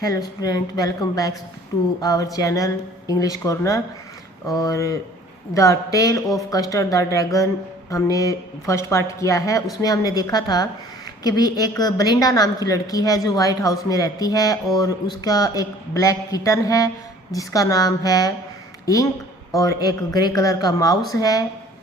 Hello student, welcome back to our channel English corner. और the tale of custard the dragon हमने first part किया है। उसमें हमने देखा था कि भी एक बेलिंडा नाम की लड़की है जो वाइट हाउस में रहती है और उसका एक ब्लैक किटन है जिसका नाम है इंक, और एक ग्रे कलर का माउस है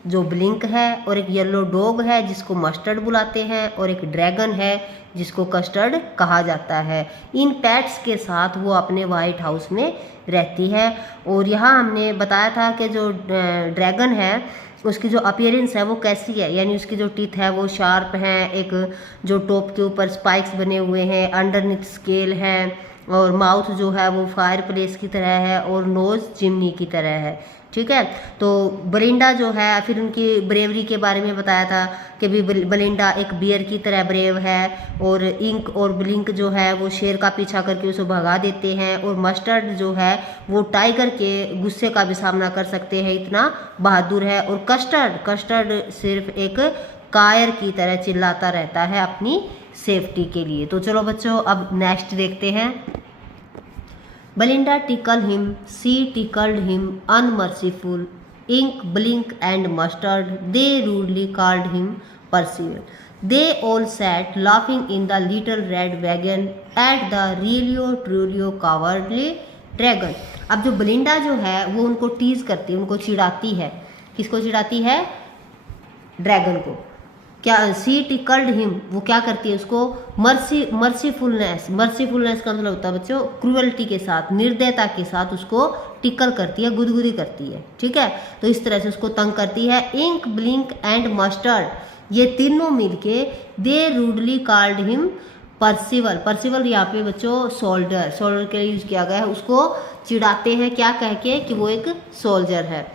जो ब्लिंक है, और एक येलो डॉग है जिसको मस्टर्ड बुलाते हैं, और एक ड्रैगन है जिसको कस्टर्ड कहा जाता है। इन पेट्स के साथ वो अपने वाइट हाउस में रहती है। और यहाँ हमने बताया था कि जो ड्रैगन है उसकी जो अपीयरेंस है वो कैसी है, यानी उसकी जो टीथ है वो शार्प हैं, एक जो टॉप के ऊपर स्पाइक्स बने हुए हैं, अंडरनीथ स्केल है, और माउथ जो है वो फायर प्लेस की तरह है, और नोज़ चिमनी की तरह है। ठीक है, तो बेलिंडा जो है, फिर उनकी ब्रेवरी के बारे में बताया था कि भी बेलिंडा एक बियर की तरह ब्रेव है, और इंक और ब्लिंक जो है वो शेर का पीछा करके उसे भगा देते हैं, और मस्टर्ड जो है वो टाइगर के गुस्से का भी सामना कर सकते हैं, इतना बहादुर है। और कस्टर्ड सिर्फ एक कायर की तरह चिल्लाता रहता है अपनी सेफ्टी के लिए। तो चलो बच्चों, अब नेक्स्ट देखते हैं। Belinda tickled him, she tickled him, unmerciful. Ink, Blink and Mustard, they rudely called him Percival. They all sat laughing in the little red wagon at the really truly cowardly dragon. अब जो Belinda जो है वो उनको tease करती है, उनको चिढ़ाती है। किसको चिढ़ाती है? ड्रैगन को। क्या? सी टिकल्ड हिम, वो क्या करती है उसको? मर्सीफुलनेस का मतलब होता है बच्चों क्रूअल्टी के साथ, निर्दयता के साथ उसको टिकल करती है, गुदगुदी करती है। ठीक है, तो इस तरह से उसको तंग करती है। इंक, ब्लिंक एंड मस्टर्ड, ये तीनों मिलके दे रूडली कॉल्ड हिम परसिवल यहाँ पे बच्चों सोल्जर के लिए यूज किया गया है। उसको चिढ़ाते हैं क्या कह के कि वो एक सोल्जर है,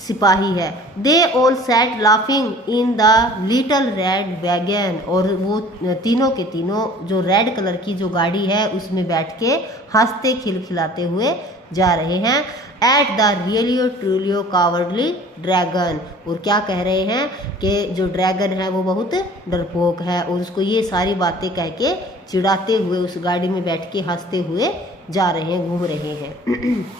सिपाही है। They all sat laughing in the little red wagon, और वो तीनों के तीनों जो रेड कलर की जो गाड़ी है उसमें बैठ के हंसते खिलखिलाते हुए जा रहे हैं। एट द रियलियो ट्रूलियो कावर्डली ड्रैगन, और क्या कह रहे हैं कि जो ड्रैगन है वो बहुत डरपोक है, और उसको ये सारी बातें कह के चिढ़ाते हुए उस गाड़ी में बैठ के हंसते हुए जा रहे हैं, घूम रहे हैं।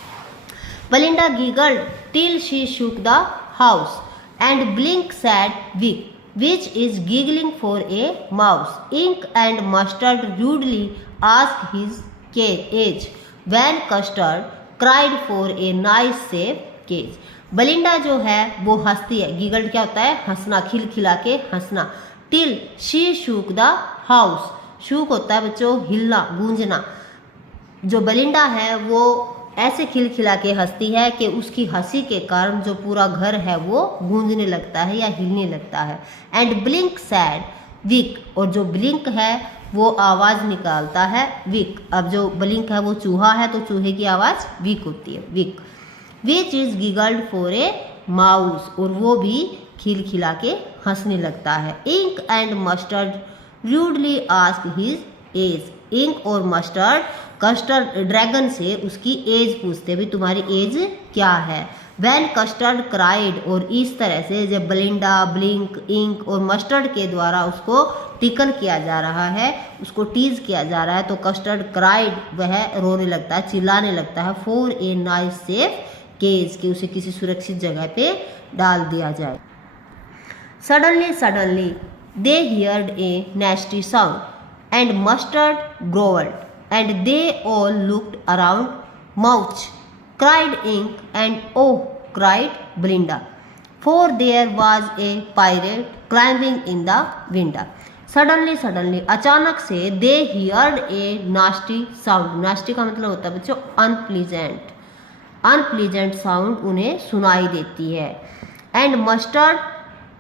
Belinda giggled till she shook the house, and Blink said, which is giggling for a mouse. Ink and Mustard rudely asked his age, when Custard cried for a nice safe cage. Belinda जो है वो हंसती है। Giggled क्या होता है? हंसना, खिलखिला के हंसना। Till she shook the house, shook होता है बच्चों हिलना, गूंजना। जो बेलिंडा है वो ऐसे खिलखिला के हंसती है कि उसकी हंसी के कारण जो पूरा घर है वो गूंजने लगता है या हिलने लगता है। एंड ब्लिंक सैड विक, और जो ब्लिंक है वो आवाज़ निकालता है विक। अब जो ब्लिंक है वो चूहा है, तो चूहे की आवाज़ विक होती है, week. Which is giggled for a mouse, और वो भी खिलखिला के हंसने लगता है। Ink and Mustard rudely ask his age, Ink और मस्टर्ड कस्टर्ड ड्रैगन से उसकी एज पूछते भी, तुम्हारी एज क्या है। वैन कस्टर्ड क्राइड, और इस तरह से जब बेलिंडा, ब्लिंक, इंक और मस्टर्ड के द्वारा उसको टिकल किया जा रहा है, उसको टीज किया जा रहा है, तो कस्टर्ड क्राइड, वह रोने लगता है, चिल्लाने लगता है। For a nice safe cage, कि उसे किसी सुरक्षित जगह पे डाल दिया जाए। Suddenly they heard a nasty sound, and Mustard growled, and they all looked around. Mouch, cried Ink, and oh, cried Belinda, for there was a pirate climbing in the window. Suddenly, अचानक से they heard a nasty sound. nasty का मतलब होता है बच्चों unpleasant sound उन्हें सुनाई देती है। And Mustard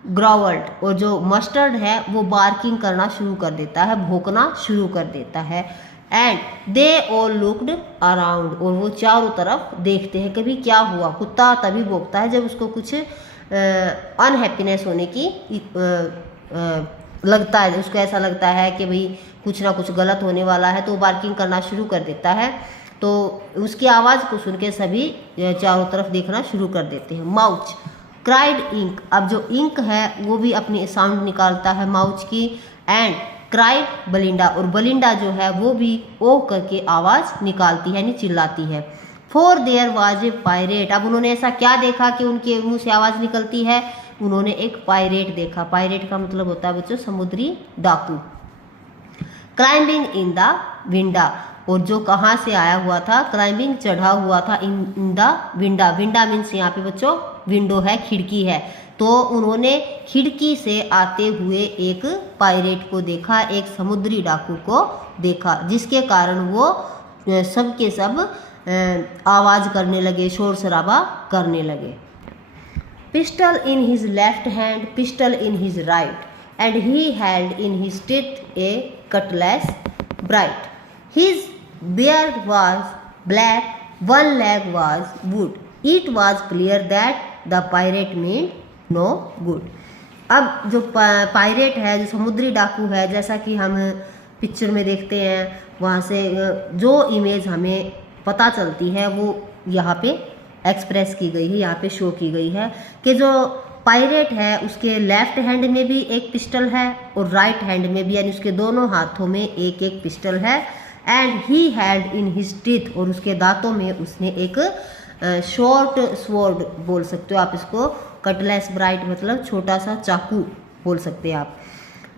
ग्रावल्ड, और जो मस्टर्ड है वो बार्किंग करना शुरू कर देता है, भौंकना शुरू कर देता है। And they all looked around, और वो चारों तरफ देखते हैं कभी क्या हुआ। कुत्ता तभी भौंकता है जब उसको कुछ अनहैप्पीनेस होने की लगता है, उसको ऐसा लगता है कि भाई कुछ ना कुछ गलत होने वाला है, तो वो बार्किंग करना शुरू कर देता है। तो उसकी आवाज़ को सुन के सभी चारों तरफ देखना शुरू कर देते हैं। माउच, क्राइड इंक, अब जो इंक है वो भी अपनी साउंड निकालता है माउच की। एंड क्राइड बलिंडा, और बलिंडा जो है वो भी ओ करके आवाज़ निकालती है यानी चिल्लाती है। For their was a pirate, अब उन्होंने ऐसा क्या देखा कि उनके मुंह से आवाज़ निकलती है, उन्होंने एक पायरेट देखा। पायरेट का मतलब होता है बच्चों समुद्री डाकू। क्लाइंबिंग इन द विंडा, और जो कहाँ से आया हुआ था, क्लाइंबिंग चढ़ा हुआ था इन द विंडा। विंडा मीन्स यहाँ पे बच्चों विंडो है, खिड़की है। तो उन्होंने खिड़की से आते हुए एक पायरेट को देखा, एक समुद्री डाकू को देखा, जिसके कारण वो सब के सब आवाज़ करने लगे, शोर शराबा करने लगे। Pistol in his left hand, pistol in his right, and he held in his teeth A Cutlass bright. His beard was black, one leg was wood. It was clear that the pirate meant no good. अब जो pirate है, जो समुद्री डाकू है, जैसा कि हम पिक्चर में देखते हैं, वहाँ से जो इमेज हमें पता चलती है वो यहाँ पे एक्सप्रेस की गई है, यहाँ पे शो की गई है कि जो पायरेट है उसके लेफ्ट हैंड में भी एक पिस्टल है और राइट हैंड में भी, यानी उसके दोनों हाथों में एक एक पिस्टल है। And he had in his teeth, और उसके दांतों में उसने एक शॉर्ट स्वॉर्ड बोल सकते हो आप इसको, कटलेस ब्राइट मतलब छोटा सा चाकू बोल सकते हैं आप,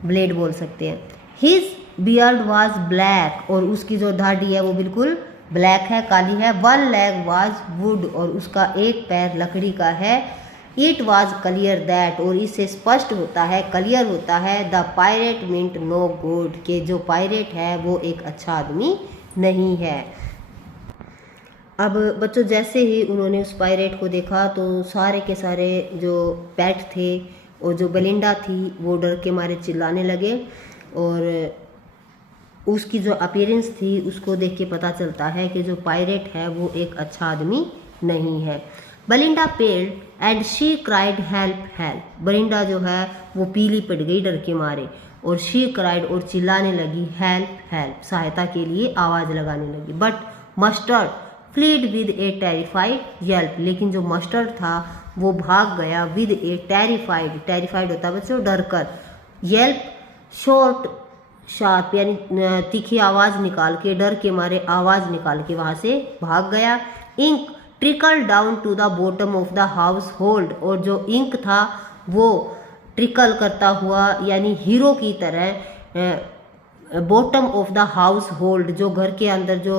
ब्लेड बोल सकते हैं। हिज बियर्ड वाज ब्लैक, और उसकी जो दाढ़ी है वो बिल्कुल ब्लैक है, काली है। वन लेग वाज वुड, और उसका एक पैर लकड़ी का है। इट वॉज क्लियर दैट, और इससे स्पष्ट होता है, क्लियर होता है, the pirate meant no good, कि जो पायरेट है वो एक अच्छा आदमी नहीं है। अब बच्चों जैसे ही उन्होंने उस पायरेट को देखा तो सारे के सारे जो पेट थे और जो बेलिंडा थी वो डर के मारे चिल्लाने लगे, और उसकी जो अपीयरेंस थी उसको देख के पता चलता है कि जो पायरेट है वो एक अच्छा आदमी नहीं है। Belinda पेल्ड and she cried help help, Belinda जो है वो पीली पड़ गई डर के मारे, और शी क्राइड और चिल्लाने लगी हेल्प हेल्प, सहायता के लिए आवाज़ लगाने लगी। But mustard fled with A terrified Yelp, लेकिन जो मस्टर्ड था वो भाग गया विद ए टेरिफाइड, टेरिफाइड होता है बच्चों डर कर, येल्प शॉर्ट शार्प यानी तीखी आवाज़ निकाल के, डर के मारे आवाज़ निकाल के वहाँ से भाग गया। Ink trickle down to the bottom of the household, और जो इंक था वो ट्रिकल करता हुआ यानी हीरो की तरह bottom of the house hold, जो घर के अंदर जो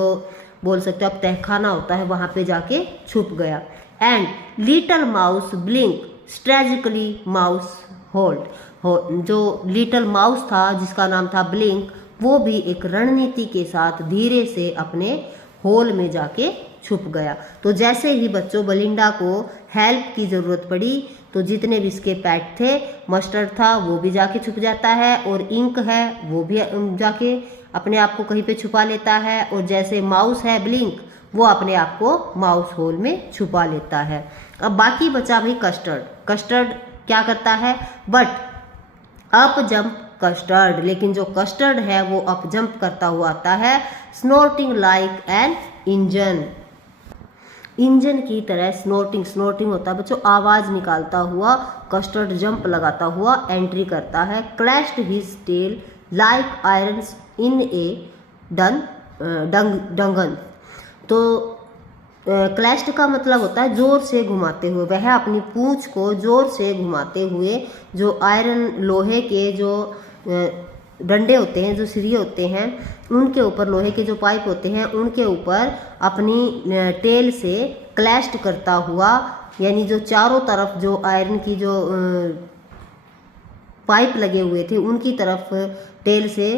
बोल सकते हो आप तहखाना होता है वहाँ पे जाके छुप गया। And little mouse Blink strategically mouseholed, जो लिटिल माउस था जिसका नाम था ब्लिंक, वो भी एक रणनीति के साथ धीरे से अपने होल में जाके छुप गया। तो जैसे ही बच्चों बेलिंडा को हेल्प की ज़रूरत पड़ी तो जितने भी इसके पेट थे, मस्टर्ड था वो भी जाके छुप जाता है, और इंक है वो भी जाके अपने आप को कहीं पे छुपा लेता है, और जैसे माउस है ब्लिंक वो अपने आप को माउस होल में छुपा लेता है। अब बाकी बचा भाई कस्टर्ड। कस्टर्ड क्या करता है, बट अप जंप कस्टर्ड, लेकिन जो कस्टर्ड है वो अप जंप करता हुआ आता है, स्नोर्टिंग लाइक एन इंजन, इंजन की तरह स्नोर्टिंग, स्नोर्टिंग होता है बच्चों आवाज़ निकालता हुआ, कस्टर्ड जंप लगाता हुआ एंट्री करता है। Clashed his tail like irons in a dungeon, तो क्लैश्ड का मतलब होता है जोर से घुमाते हुए, वह अपनी पूंछ को जोर से घुमाते हुए, जो आयरन लोहे के जो डंडे होते हैं, जो सिरे होते हैं, उनके ऊपर लोहे के जो पाइप होते हैं उनके ऊपर अपनी टेल से क्लैश्ड करता हुआ, यानी जो चारों तरफ जो आयरन की जो पाइप लगे हुए थे उनकी तरफ टेल से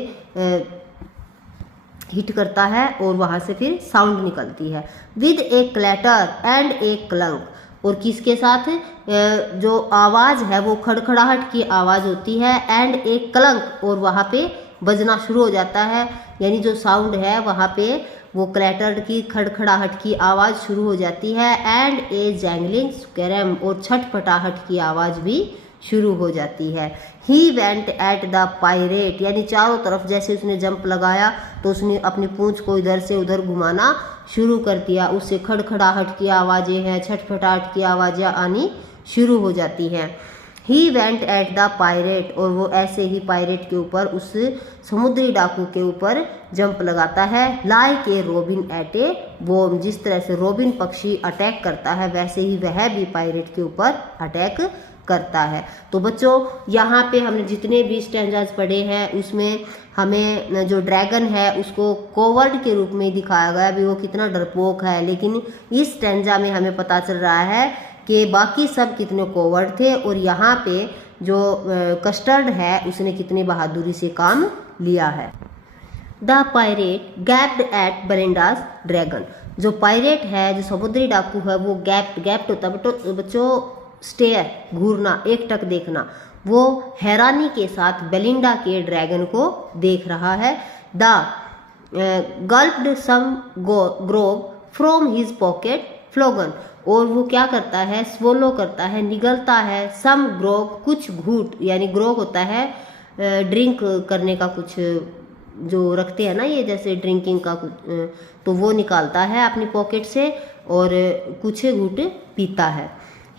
हिट करता है और वहाँ से फिर साउंड निकलती है। विद ए क्लैटर एंड ए क्लंक, और किसके साथ जो आवाज़ है वो खड़खड़ाहट की आवाज़ होती है, एंड ए क्लंक, और वहाँ पे बजना शुरू हो जाता है, यानी जो साउंड है वहाँ पे वो क्लैटर की खड़खड़ाहट की आवाज़ शुरू हो जाती है, एंड ए जैंगलिंग स्क्रैम, और छटपटाहट की आवाज़ भी शुरू हो जाती है। He went at the pirate, यानी चारों तरफ जैसे उसने जंप लगाया तो उसने अपनी पूंछ को इधर से उधर घुमाना शुरू कर दिया, उससे खड़खड़ाहट की आवाज़ें हैं, छटपटाहट की आवाज़ें आनी शुरू हो जाती हैं। He went at the pirate, और वो ऐसे ही पायरेट के ऊपर, उस समुद्री डाकू के ऊपर जंप लगाता है। लाइक ए रोबिन एट ए वोम, जिस तरह से रोबिन पक्षी अटैक करता है वैसे ही वह भी पायरेट के ऊपर अटैक करता है। तो बच्चों यहाँ पे हमने जितने भी स्टैंजाज पढ़े हैं उसमें हमें जो ड्रैगन है उसको कोवर्ड के रूप में दिखाया गया, भी वो कितना डरपोक है, लेकिन इस स्टैंजा में हमें पता चल रहा है कि बाकी सब कितने कोवर्ड थे, और यहाँ पे जो कस्टर्ड है उसने कितनी बहादुरी से काम लिया है। The pirate gaped at Belinda's dragon, जो पायरेट है, जो समुद्री डाकू है, वो गैप्ड होता है बच्चों, स्टेयर, घूरना, एकटक देखना, वो हैरानी के साथ बेलिंडा के ड्रैगन को देख रहा है। The gulped some grog from his pocket flagon, और वो क्या करता है, स्वोलो करता है, निगलता है, सम ग्रोग, कुछ घूट, यानी ग्रोग होता है ड्रिंक करने का, कुछ जो रखते हैं ना ये जैसे ड्रिंकिंग का कुछ, तो वो निकालता है अपनी पॉकेट से और कुछ घूट पीता है।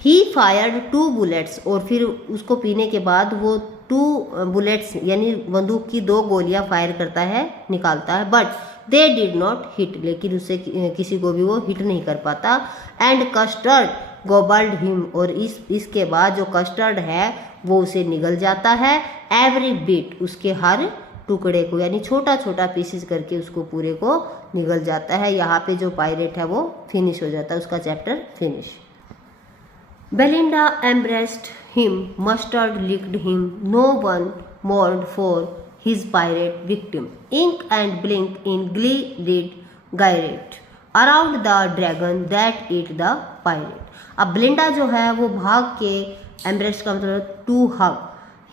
ही फायर्ड 2 बुलेट्स, और फिर उसको पीने के बाद वो 2 बुलेट्स यानी बंदूक की 2 गोलियां फायर करता है, निकालता है। But they did not hit, लेकिन उससे किसी को भी वो हिट नहीं कर पाता। एंड कस्टर्ड गोबल्ड हिम, और इसके बाद जो कस्टर्ड है वो उसे निगल जाता है। एवरी बिट, उसके हर टुकड़े को, यानी छोटा छोटा पीसेस करके उसको पूरे को निगल जाता है। यहाँ पे जो पायरेट है वो फिनिश हो जाता है, उसका chapter finish. Belinda embraced him, mustard licked him, no one mourned for his pirate victim. Ink and blink in glee did gyrate around the dragon that ate the pirate. अब Belinda जो है वो भाग के, एम्ब्रेस का मतलब to hug,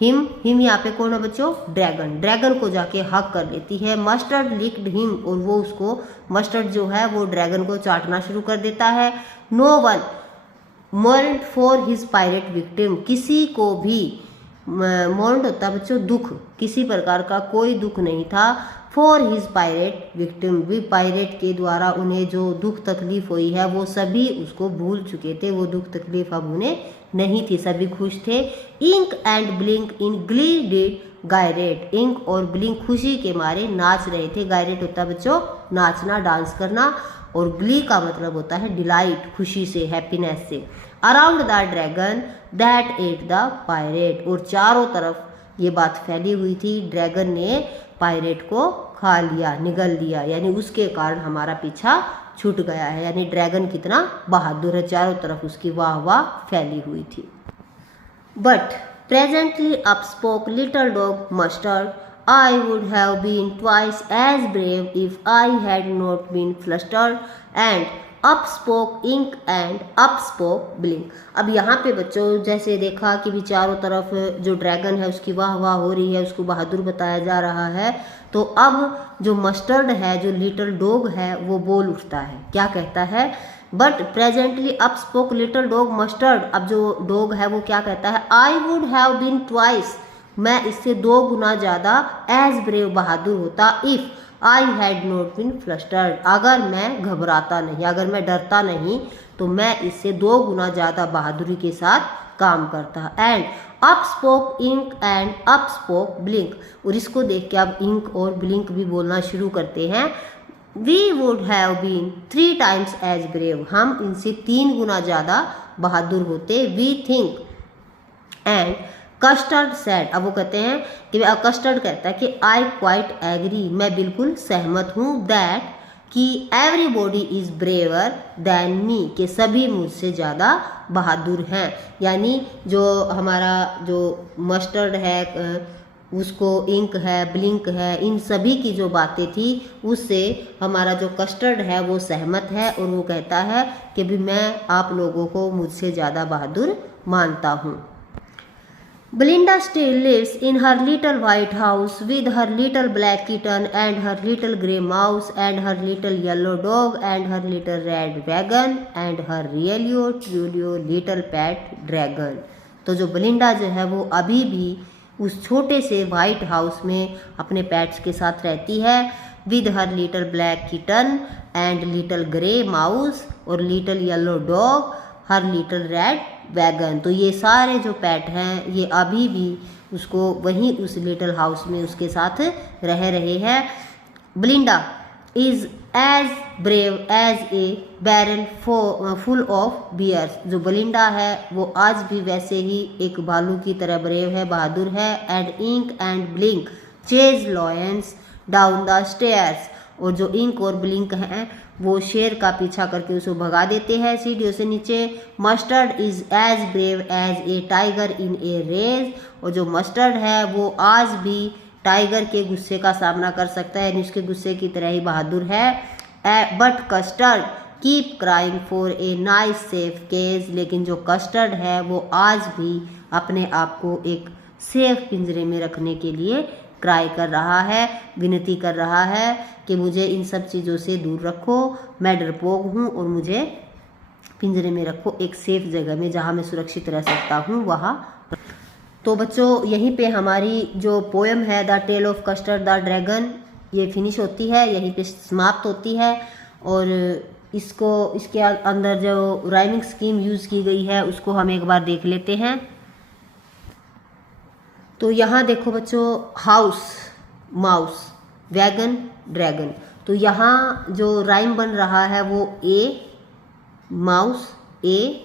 him यहाँ पे कौन है बच्चों, ड्रैगन को जाके हग कर लेती है। मस्टर्ड लिक्ड हिम, और वो उसको मस्टर्ड जो है वो ड्रैगन को चाटना शुरू कर देता है। No one mourn for his pirate victim, किसी को भी मोर्न होता है बच्चों दुख, किसी प्रकार का कोई दुख नहीं था। फॉर हिज पायरेट विक्टिम, भी पायरेट के द्वारा उन्हें जो दुख तकलीफ हुई है वो सभी उसको भूल चुके थे, वो दुख तकलीफ अब उन्हें नहीं थी, सभी खुश थे। Ink and Blink in glee did gyrate, Ink और ब्लिंक खुशी के मारे नाच रहे थे। गायरेट होता है बच्चों नाचना, डांस करना, और ग्ली का मतलब होता है डिलाइट, खुशी से, हैप्पीनेस से। Around the dragon that at the pirate, और चारों तरफ ये बात फैली हुई थी, ड्रैगन ने पायरेट को खा लिया, निगल लिया, यानी उसके कारण हमारा पीछा छूट गया है, यानी ड्रैगन कितना बहादुर है, चारों तरफ उसकी वाह वाह फैली हुई थी। But presently up spoke little dog mustard, I would have been twice as brave if I had not been flustered. And up spoke ink and up spoke blink. अब यहाँ पे बच्चों जैसे देखा कि भी चारों तरफ जो ड्रैगन है उसकी वाह वाह हो रही है, उसको बहादुर बताया जा रहा है, तो अब जो मस्टर्ड है, जो लिटिल डॉग है, वो बोल उठता है, क्या कहता है। But presently up spoke little dog Mustard, अब जो डॉग है वो क्या कहता है, I would have been twice, मैं इससे 2 गुना ज़्यादा एज ब्रेव बहादुर होता, if I had not been flustered, अगर मैं घबराता नहीं, अगर मैं डरता नहीं, तो मैं इससे 2 गुना ज़्यादा बहादुरी के साथ काम करता। And up spoke Ink and up spoke Blink, और इसको देख के अब इंक और ब्लिंक भी बोलना शुरू करते हैं। We would have been 3 times as brave, हम इनसे 3 गुना ज़्यादा बहादुर होते। We think and Custard said, अब वो कहते हैं कि कस्टर्ड कहता है कि आई क्वाइट एग्री, मैं बिल्कुल सहमत हूँ, दैट कि everybody is braver than me, कि सभी मुझसे ज़्यादा बहादुर हैं। यानी जो हमारा जो मस्टर्ड है, उसको इंक है, ब्लिंक है, इन सभी की जो बातें थी उससे हमारा जो कस्टर्ड है वो सहमत है, और वो कहता है कि भी मैं आप लोगों को मुझसे ज़्यादा बहादुर मानता हूँ। Belinda still lives in her little white house with her little black kitten and her little grey mouse and her little yellow dog and her little red wagon and her really little pet dragon। तो जो Belinda जो है वो अभी भी उस छोटे से वाइट हाउस में अपने पेट्स के साथ रहती है, with her little black kitten and little grey mouse और little yellow dog, her little red wagon. तो ये सारे जो पेट हैं ये अभी भी उसको वहीं उस लिटिल हाउस में उसके साथ रह रहे हैं। Belinda is as brave as a barrel full of bears. जो बेलिंडा है वो आज भी वैसे ही एक भालू की तरह ब्रेव है, बहादुर है। And Ink and Blink chase lions down the stairs. और जो इंक और ब्लिंक हैं वो शेर का पीछा करके उसको भगा देते हैं सीढ़ियों से नीचे। Mustard is as brave as a tiger in a rage. और जो मस्टर्ड है वो आज भी टाइगर के गुस्से का सामना कर सकता है, यानी उसके गुस्से की तरह ही बहादुर है। But Custard keep crying for a nice safe cage. लेकिन जो कस्टर्ड है वो आज भी अपने आप को एक सेफ पिंजरे में रखने के लिए क्राई कर रहा है, विनती कर रहा है कि मुझे इन सब चीज़ों से दूर रखो, मैं डरपोक हूँ और मुझे पिंजरे में रखो एक सेफ जगह में जहाँ मैं सुरक्षित रह सकता हूँ वहाँ। तो बच्चों यहीं पे हमारी जो पोएम है the tale of custard the dragon ये फिनिश होती है, यहीं पे समाप्त होती है। और इसके अंदर जो राइमिंग स्कीम यूज़ की गई है उसको हम एक बार देख लेते हैं। तो यहाँ देखो बच्चों, हाउस माउस, वैगन ड्रैगन। तो यहाँ जो राइम बन रहा है वो ए माउस ए,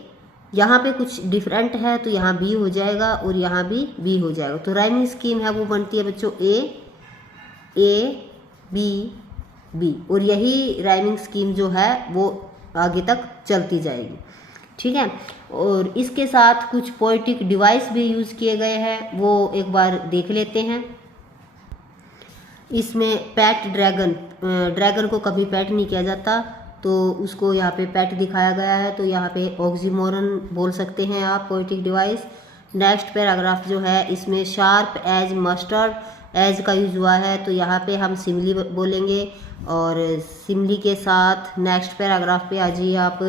यहाँ पे कुछ डिफरेंट है तो यहाँ बी हो जाएगा और यहाँ भी बी हो जाएगा। तो राइमिंग स्कीम है वो बनती है बच्चों ए बी बी। और यही राइमिंग स्कीम जो है वो आगे तक चलती जाएगी, ठीक है। और इसके साथ कुछ पोएटिक डिवाइस भी यूज़ किए गए हैं, वो एक बार देख लेते हैं। इसमें पैट ड्रैगन को कभी पैट नहीं किया जाता तो उसको यहाँ पे पैट दिखाया गया है। तो यहाँ पे ऑक्सीमोरन बोल सकते हैं आप पोएटिक डिवाइस। नेक्स्ट पैराग्राफ जो है इसमें शार्प एज मस्टर्ड एज का यूज हुआ है तो यहाँ पे हम सिमली बोलेंगे। और सिमली के साथ नेक्स्ट पैराग्राफ पे आ जाइए आप।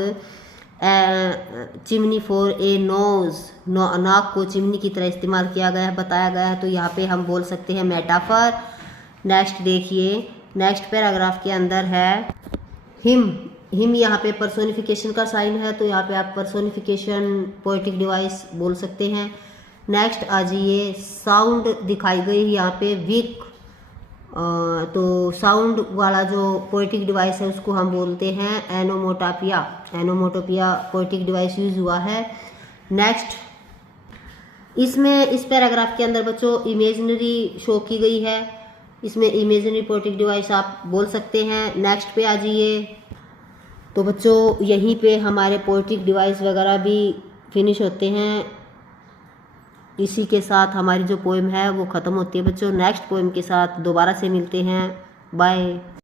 चिमनी फॉर ए नोज, नाक को चिमनी की तरह इस्तेमाल किया गया है, बताया गया है तो यहाँ पे हम बोल सकते हैं मेटाफर। नेक्स्ट देखिए, नेक्स्ट पैराग्राफ के अंदर है हिम यहाँ पे पर्सोनिफिकेशन का साइन है तो यहाँ पे आप पर्सोनिफिकेशन पोएटिक डिवाइस बोल सकते हैं। नेक्स्ट आ जाइए, साउंड दिखाई गई यहाँ पे विक। तो साउंड वाला जो पोएटिक डिवाइस है उसको हम बोलते हैं एनोमोटोपिया। एनोमोटोपिया पोएटिक डिवाइस यूज हुआ है। नेक्स्ट इसमें इस पैराग्राफ के अंदर बच्चों इमेजिनरी शो की गई है, इसमें इमेजिनरी पोएटिक डिवाइस आप बोल सकते हैं। नेक्स्ट पे आ जाइए। तो बच्चों यहीं पे हमारे पोएटिक डिवाइस वगैरह भी फिनिश होते हैं। इसी के साथ हमारी जो पोएम है वो ख़त्म होती है बच्चों। नेक्स्ट पोएम के साथ दोबारा से मिलते हैं। बाय।